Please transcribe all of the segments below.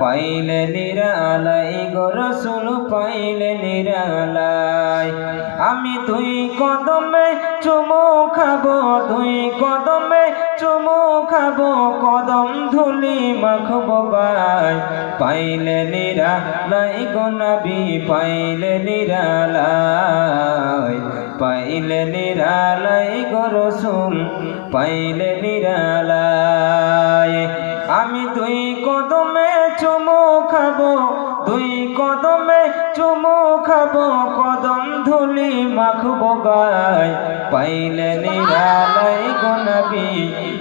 পাইলে নিরালাই গো রসুল পাইলে নিরালাই। আমি দুই কদমে চুমু খাবো, দুই কদমে চুমু খাবো, কদম ধুলি মাখবো গায়। পাইলে নিরালাই গো নবী পাইলে নিরালাই, পাইলে নিরালাই গো রসুল পাইলে নিরালাই। আমি দুই কদমে চুমু খাবো, দুই কদমে চুমু খাবো, কদম ধুলি মাখবো গায়। পাইলে নিরালাই গো নবী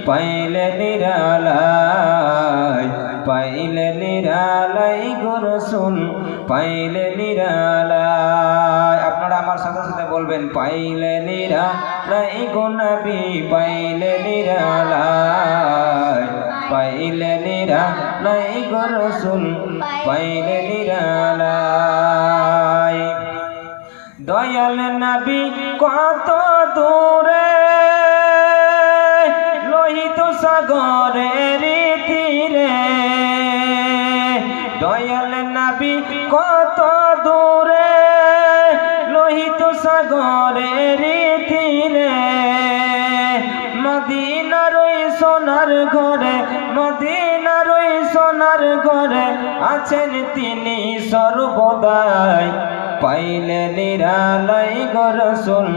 পাইলে নিরালাই, পাইলে নিরালাই গো রসুল পাইলে নিরালাই। আপনারা আমার সাথে সাথে বলবেন পাইলে নিরালাই গো নবী পাইলে নিরালাই, পাইলে নিরালাই গো রসুল পাইলে নিরালাই। দয়াল নবী কত দূরে লোহিত সাগরের তীরে, দয়াল নবী কত দূরে লোহিত সাগরের তীরে। মদিনার ওই সোনার ঘরে, মদিনার ওই সোনার ঘরে আছেন তিনি সর্বদাই। পাইলে নিরালাই গো রসুল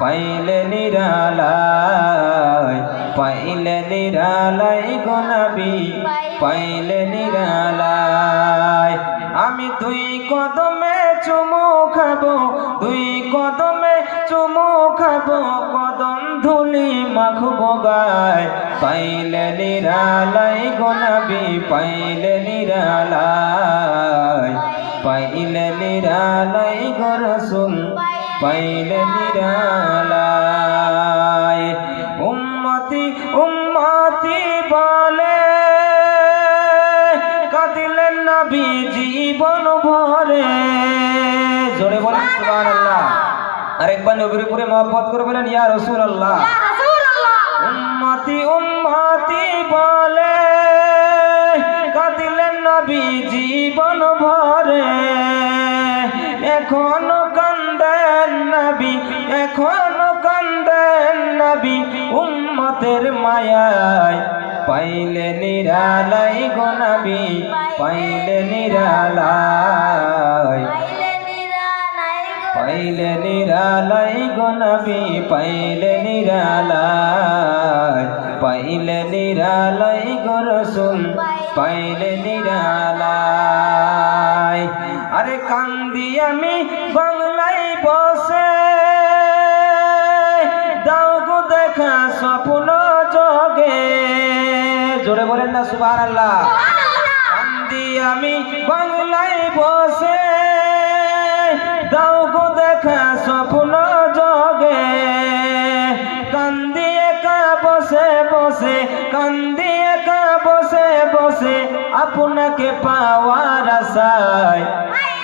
পাইলে নিরালাই, পাইলে নিরালাই গো নবী পাইলে নিরালাই। আমি দুই কদমে চুমু খাবো, দুই কদমে চুমু খাবো, কদম ধুলি মাখবো গায়। পাইলে নিরালাই গো নবী পাইলে নিরালাই, পাইলে নিরালাই গো রসুল পাইলে নিরালাই। উম্মতি উম্মতি বলে কাঁদিলেন নবী জীবন ভরে। জোরে বলেন সুবহানাল্লাহ। আরেকবার নবীর উপরে মহব্বত করে বলেন ইয়া রাসূলুল্লাহ। উম্মতি উম্মতি বলে কাঁদিলেন নবী জীবন ভরে। এখনো কান্দেন নবী, এখনো কান্দেন নবী উম্মতের মায়ায়। পাইলে নিরালাই গো নবী পাইলে নিরালাই, পাইলে নিরালাই গো নবী পাইলে নিরালাই, পাইলে নিরালাই গো রসুল পাইলে নিরালাই। আরে কান্দি আমি বাংলায় বসে দাও গো দেখা স্বপ্ন জগে। জোরে বলেন না সুবহানাল্লাহ। কান্দি আমি বাংলায় বসে দাও গো দেখা স্বপ্ন জগে। কান্দি একা বসে বসে, কান্দি একা বসে বসে আপনাকে পাওয়ার আশায়।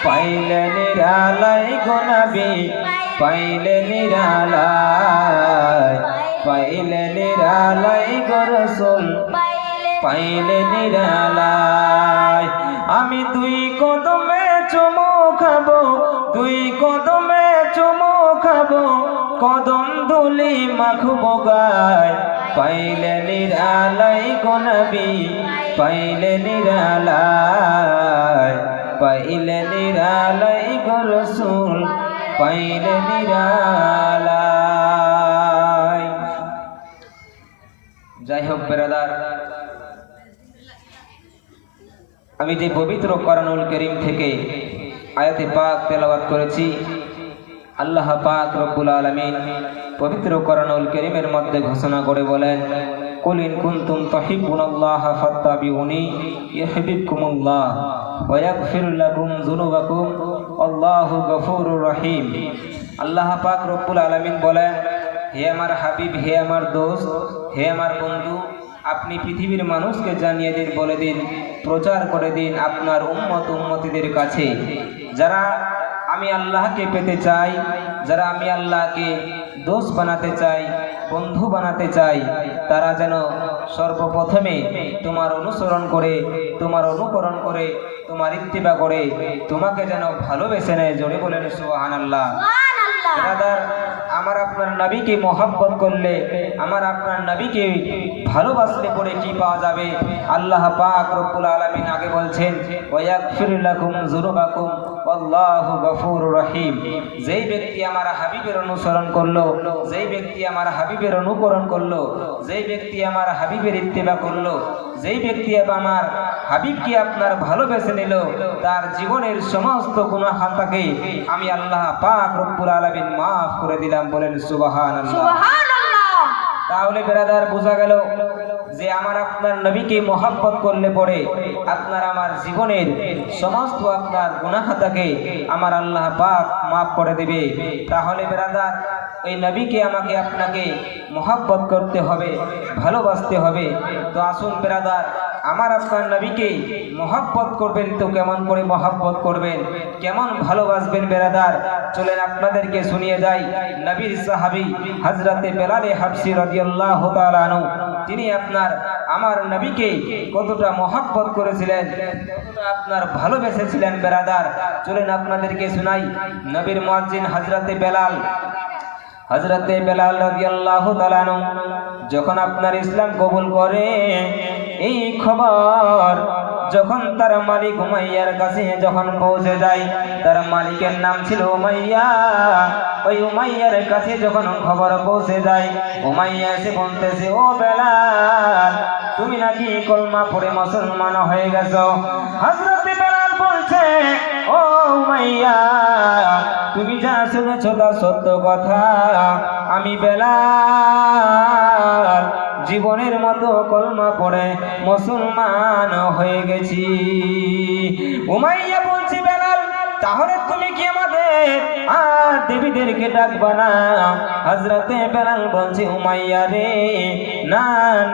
পাইলে নিরালাই গো নবী পাইলে নিরালাই, পাইলে নিরালাই গো রসুল পাইলে নিরালাই। আমি দুই কদমে চুমু খাবো, দুই কদমে চুমু খাবো, কদম ধুলি মাখবো গায়। পাইলে নিরালাই গো নবী পাইলে নিরালাই, পাইলে নিরালাই গো রসুল পাইলে নিরালাই। যাই হোক বেরাদার, আমি যে পবিত্র কোরআনুল কারীম থেকে আয়াতে পাক তেলাওয়াত করেছি, আল্লাহ পাক রব্বুল আলামিন পবিত্র কোরআনুল কারীমের মধ্যে ঘোষণা করে বলেন, কুল ইন কুনতুম তুহিব্বুনাল্লাহা ফাত্তাবিউনি ইউহিব্বুকুমুল্লাহ ওয়া ইয়াগফির লাকুম যুনুবাকুম আল্লাহু গফুরুর রহিম। আল্লাহ পাক রব্বুল আলামিন বলেন, হে আমার হাবিব, হে আমার দোস্ত, হে আমার বন্ধু, আপনি পৃথিবীর মানুষকে জানিয়ে দিন, বলে দিন, প্রচার করে দিন আপনার উম্মত উম্মতিদের কাছে, যারা আমি আল্লাহকে পেতে চাই, যারা আমি আল্লাহকে দোষ বানাতে চাই, বন্ধু বানাতে চাই তারা যেন সর্বপ্রথমে তোমার অনুসরণ করে, তোমার অনুকরণ করে, তোমার ইত্তিবা করে তোমাকে যেন ভালোবেসে নেয়। জোরে বলেন সুবহানাল্লাহ। ব্রাদার, আমার আপনার নবীকে মহব্বত করলে, আমার আপনার নবীকে ভালোবাসলে পরে কি পাওয়া যাবে? আল্লাহ পাক রব্বুল আলামিন আগে বলছেন, ওয়ায়াগফির লাকুম যুনুবাকুম আল্লাহু গফুরুর রহিম। যেই ব্যক্তি আমার হাবিবের অনুসরণ করলো, যেই ব্যক্তি আমার হাবিবের অনুকরণ করলো, যেই ব্যক্তি আমার হাবিবের ইত্তেবা করলো, যেই ব্যক্তি আমার হাবিবকে আপনার ভালোবেসে নিল, তার জীবনের সমস্ত গুনাহ খাতাকে আমি আল্লাহ পাক রব্বুল আলামিন মাফ করে দিলাম। বলেন সুবহানাল্লাহ। সুবহানাল্লাহ। তাহলে ব্রাদার, বোঝা গেল যে আমার আপনার নবীকে মহব্বত করলে পরে আপনার আমার জীবনের সমস্ত আপনার গুনাহ খাতাকে আমার আল্লাহ পাক মাফ করে দেবে। তাহলে ব্রাদার, এই নবীকে আমাকে আপনাকে মহব্বত করতে হবে, ভালোবাসতে হবে। তো আসুন ব্রাদার, আমার আপনার নবীকে মহব্বত করবেন তো কেমন করে মহব্বত করবেন, কেমন ভালোবাসবেন ব্রাদার? চলেন আপনাদেরকে শুনিয়ে যাই। নবীর সাহাবী হযরতে বেলালে হাবশী রাদিয়াল্লাহু তাআলা আনহু, তিনি আপনার আমার নবীকে কতটা মহব্বত করেছিলেন, কতটা আপনার ভালোবেসেছিলেন ব্রাদার। চলেন আপনাদেরকে শোনাই। নবীর মুয়াজ্জিন হযরতে বেলাল রাদিয়াল্লাহু তাআলা আনহু যখন আপনার ইসলাম কবুল করে, এই খবর যখন তার মালিক উমাইয়ার কাছে যখন পৌঁছে যায়, তার মালিকের নাম ছিল উমাইয়া। ওই উমাইয়ার কাছে যখন খবর পৌঁছে যায়, উমাইয়া এসে বলতেছে, ও বেলাল, তুমি নাকি কলমা পড়ে মুসলমান হয়ে গেছো। হযরতে বেলাল বলছে, ও উমাইয়া, তুমি যা শুনেছো তা সত্য কথা। আমি বেলাল জীবনের মতো কলমা পড়ে মুসলমান হয়ে গেছি। উমাইয়া বলছি, বেলাল, তাহলে তুমি কি আমাদের আর দেবীদেরকে ডাকবা না? হযরতে বেলাল বলছে, উমাইয়া রে, না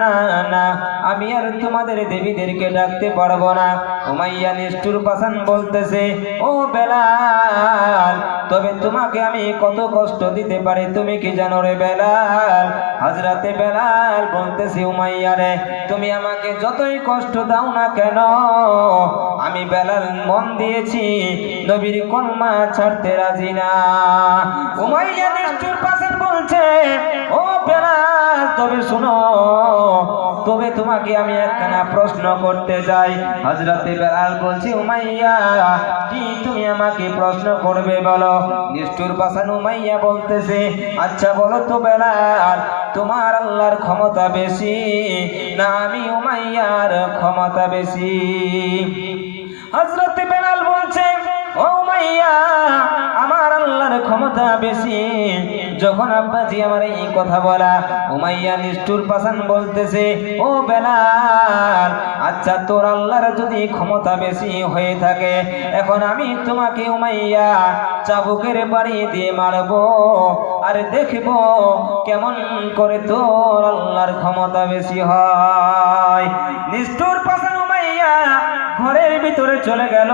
না না, আমি আর তোমাদের দেবীদেরকে ডাকতে পারবো না। উমাইয়া নিষ্ঠুর পাষাণ বলতেছে, ও বেলাল, তবে তোমাকে আমি কত কষ্ট দিতে পারি তুমি কি জানো রে বেলাল? হযরতে বেলাল বলতেছে, উমাইয়া রে, তুমি আমাকে যতই কষ্ট দাও না কেন, আমি বেলাল মন দিয়েছি নবীর কলমা ছাড়তে রাজি না। উমাইয়া নিষ্ঠুর পাষাণ বলছে, ও বেলাল, তবে শুনো, তবে তোমাকে আমি একখানা প্রশ্ন করতে চাই। হযরতে বেলাল বলছে, উমাইয়া, কি তুমি আমাকে প্রশ্ন করবে বলো? নিষ্ঠুর পাষাণ উমাইয়া বলতেছে, আচ্ছা বলো তো বেলাল, তোমার আল্লাহর ক্ষমতা বেশি না আমি উমাইয়ার ক্ষমতা বেশি? হযরতে বেলাল বলছে, ও উমাইয়া, আমার আল্লাহর ক্ষমতা বেশি। যখন আব্বাজি আমার এই কথা বলা, উমাইয়া নিষ্ঠুর পাষাণ বলতেছে, ও বেলাল, আচ্ছা তোর আল্লাহর যদি ক্ষমতা বেশি হয়ে থাকে, এখন আমি তোমাকে উমাইয়া চাবুকের বাড়ি দিয়ে মারবো, আর দেখবো কেমন করে তোর আল্লাহর ক্ষমতা বেশি হয়। নিষ্ঠুর পাষাণ উমাইয়া ঘরের ভিতরে চলে গেল।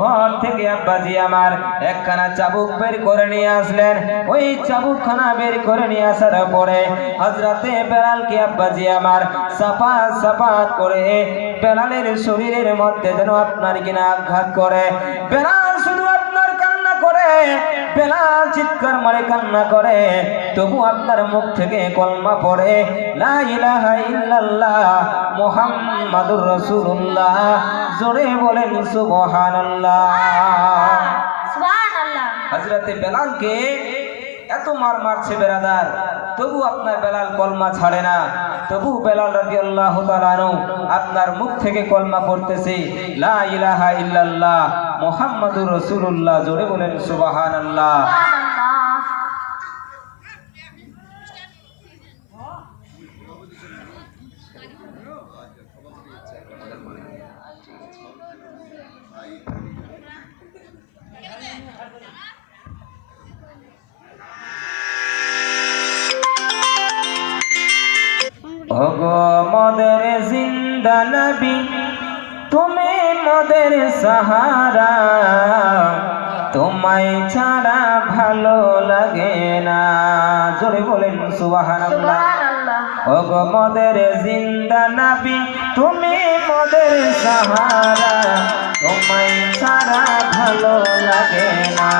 ঘর থেকে আব্বাজি আমার একখানা চাবুক বের করে নিয়ে আসলেন। ওই চাবুকখানা বের করে নিয়ে আসার পরে হযরতে বেলালকে আব্বাজি আমার সাফাত করে বেলালের শরীরের মধ্যে যেন আপনার কিনা আঘাত করে। বেলাল শুধু আপনার কান্না করে, বেলাল চিৎকার মারে কান্না করে, তবু আপনার মুখ থেকে কলমা পড়ে, লা ইলাহা ইল্লাল্লাহ মুহাম্মাদুর রাসূলুল্লাহ। জোরে বলেন সুবহানাল্লাহ। সুবহানাল্লাহ। হযরতে বেলালকে এত মার মারছে বেরাদার, তবু আপনার বেলাল কলমা ছাড়ে না। তবু বেলাল রাদিয়াল্লাহু তাআলা আনহু আপনার মুখ থেকে কলমা পড়তেছে, লা ইলাহা ইল্লাল্লাহ মুহাম্মাদুর রাসূলুল্লাহ। জোরে বলেন সুবহানাল্লাহ। ওগো মদের জিন্দা নবী, তুমি মদের সাহারা, তোমায় ছাড়া ভালো লাগে না। জোরে বলেন সুবহানাল্লাহ। ওগো মোদের জিন্দা নবী তুমি মোদের সাহারা, তোমায় ছাড়া ভালো লাগে না।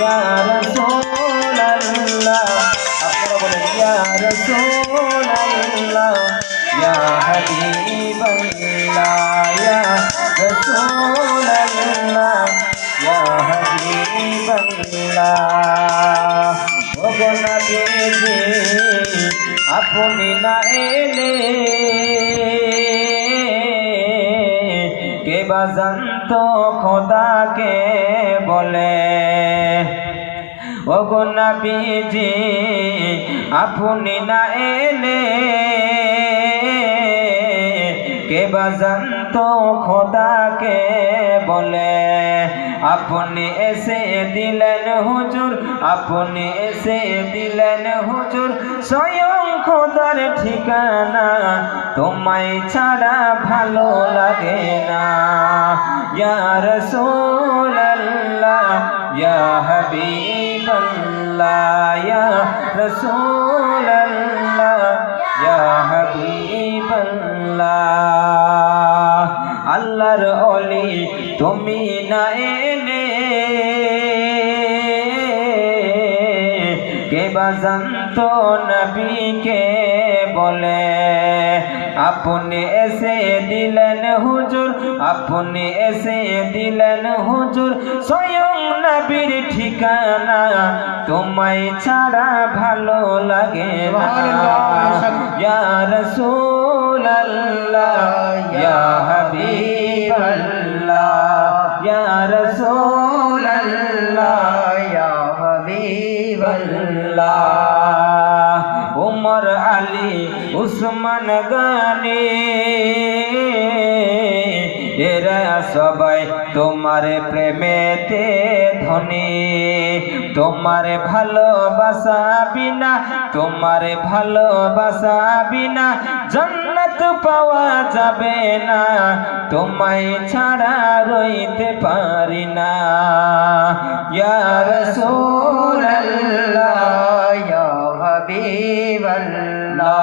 ইয়া রাসূলুল্লাহ, আপনারা বলেন ইয়া রাসূলুল্লাহ, ইয়া হাবিবাল্লাহ, ইয়া রাসূলুল্লাহ, ইয়া হাবিবাল্লাহ। ওগো নবীজি আপনি না এলে কে বা জানতো খোদাকে বলে। ওগো নবীজি আপনি না এলে কে বা জানতো খোদাকে বলে। আপনি এসে দিলেন হুজুর, আপনি এসে দিলেন হুজুর স্বয়ং খোদার ঠিকানা, তোমায় ছাড়া ভালো লাগে না। ইয়া রাসূলুল্লাহ, ইয়া হাবিবাল্লাহ, ইয়া রাসূলুল্লাহ, ইয়া হাবিবাল্লাহ। আল্লাহর ওলি তুমি না এলে কে বা জানতো নবীকে বলে। আপনি এসে দিলেন হুজুর, আপনি এসে দিলেন হুজুর স্বয়ং নবীর ঠিকানা, তোমায় ছাড়া ভালো লাগে না। ইয়া রাসূলুল্লাহ, ইয়া হাবিবাল্লাহ, ইয়া রাসূলুল্লাহ, ইয়া হাবিবাল্লাহ। উমর আলী উসমান গানি এরা সবাই তোমার প্রেমেতে ধনী। তোমার ভালোবাসা বিনা, তোমার ভালোবাসা বিনা জান্নাত পাওয়া যাবে না, তোমায় ছাড়া রইতে পারি না। ইয়া রাসূলুল্লাহ, ইয়া হাবিবাল্লাহ,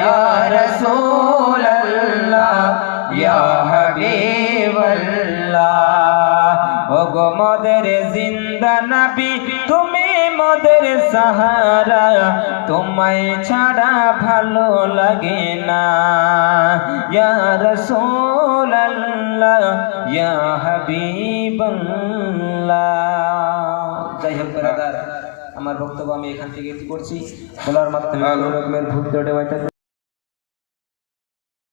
ইয়া রাসূলুল্লাহ, ইয়া হাবিবাল্লাহ। ওগো মোদের জিন্দা নবী তুমি মোদের সাহারা, তোমায় ছাড়া ভালো লাগে না। ইয়া রাসূলুল্লাহ, ইয়া হাবিবাল্লাহ। যাই হোক ব্রাদার, আমার বক্তব্য আমি এখান থেকে করছি, বলার মাধ্যমে ভুল ত্রুটি